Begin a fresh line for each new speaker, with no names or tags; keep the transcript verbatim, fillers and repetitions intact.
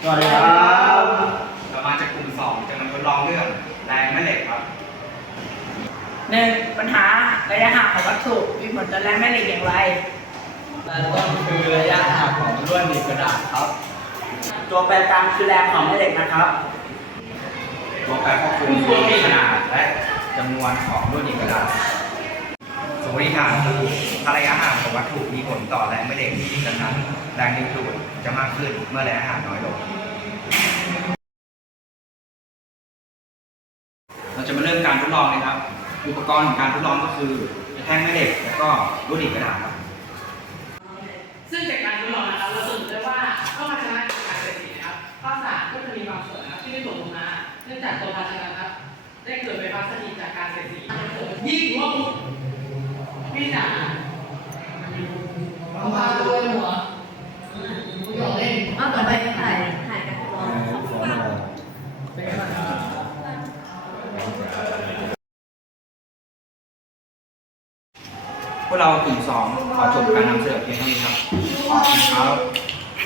สวัสดีครับ
เรามาจากกลุ่มสองจะมาทดลองเรื่องแรงแม่เหล็กครับ
หนึ่งปัญหาระยะห่างของวัตถุมีผลต่อแรงแม่เหล็กอย่างไร
และต้นคือระยะห่างของลวดหนีบกระดาษครับ
ตัวแปรกลางคือแรงของแม่เหล็กนะครับ
ตัวแปรควบคุมคือขนาดและจำนวนของลวดหนีบกระดาษสมมติฐานคือถ้าระยะห่างของวัตถุมีผลต่อแรงแม่เหล็กที่กระทำแรงดึงดูดจะมากขึ้นเมื่อระยะห่างน้อยลง เราจะมาเริ่มการทดลองเลยครับ อุปกรณ์ของการทดลองก็คือแท่งแม่เหล็กแล้วก็ลวดหนีบกระดาษครับ
ซึ่งจากการทดลองนะครับเราสรุปได้ว่าข้อภาชนะจากการเกิดสีนะครับข้อสามก็จะมีบางส่วนนะครับที่ได้ตกลงมาเนื่องจากตัวภาชนะครับได้เกิดไฟฟ้าสถิตจากการเสียดสียิ่งหรือว่ามุดพี่จ๋าเอามาด้วยหัวอยากเล่น
เอาต่อไปถ่ายถ่ายกันรอ
พวกเรากลุ่มสองขอจบการนำเสนอเพียงเท่านี้ครับขอบคุณครับ